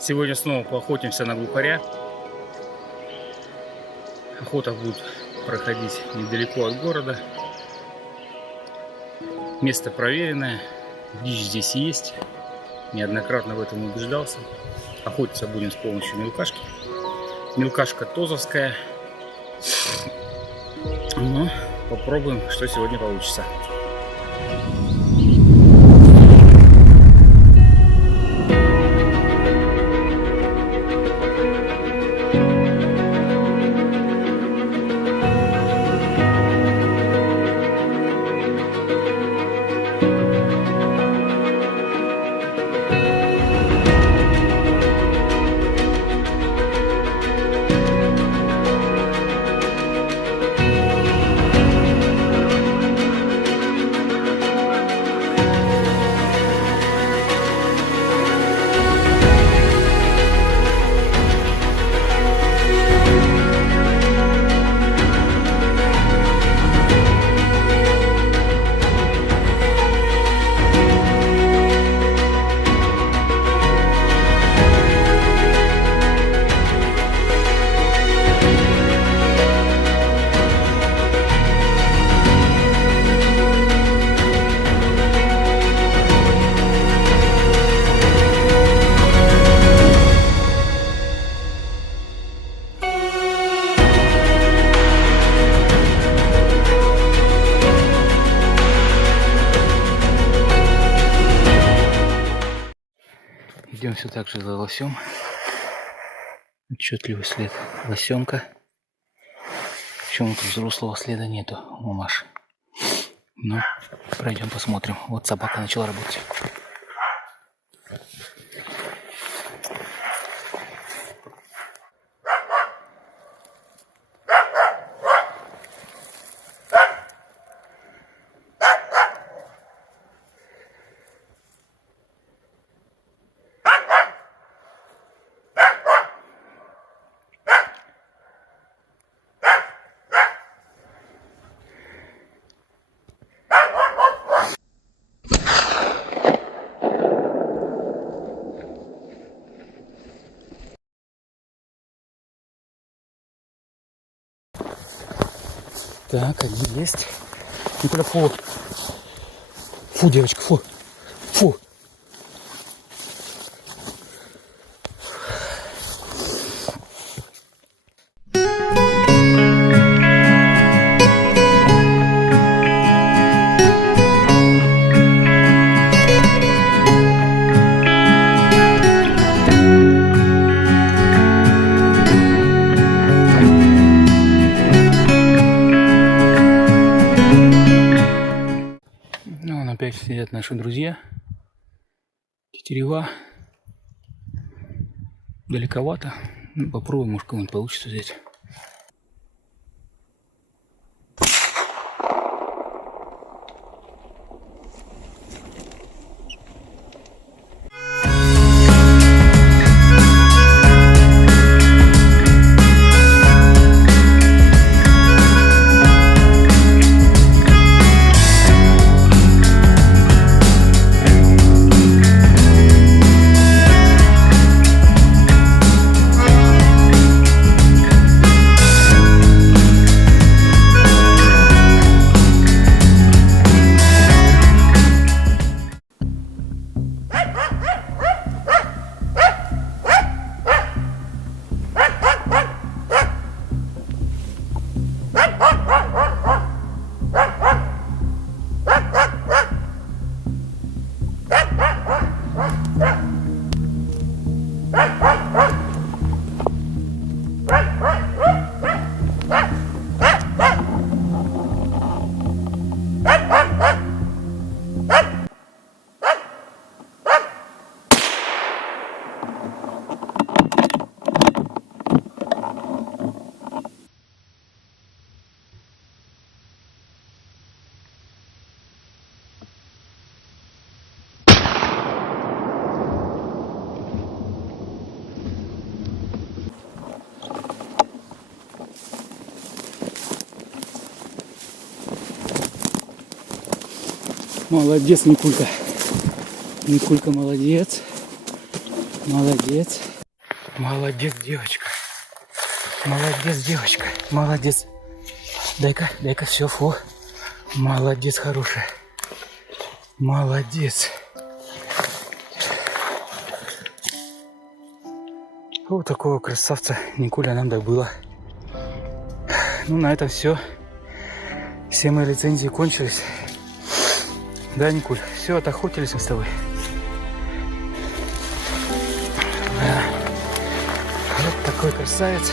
Сегодня снова поохотимся на глухаря. Охота будет проходить недалеко от города. Место проверенное, дичь здесь есть. Неоднократно в этом убеждался. Охотиться будем с помощью мелкашки. Мелкашка тозовская. Но попробуем, что сегодня получится. Идем все так же за лосем. Отчетливый след лосенка. Почему-то взрослого следа нету, мамаш. Ну, пройдем посмотрим. Вот собака начала работать. Так, один есть. Никуда, фу. Фу, девочка, фу. Фу. Опять сидят наши друзья. Тетерева. Далековато. Ну, попробуем, может, кого-нибудь получится взять. Молодец, Никулька. Никулька молодец. Молодец. Молодец, девочка. Молодец, девочка. Молодец. Дай-ка, все, фу. Молодец, хорошая. Молодец. Вот такого красавца Никуля нам добыла. Ну, на этом все. Все мои лицензии кончились. Да, Никуль? Все, отохотились мы с тобой. Да. Вот такой красавец.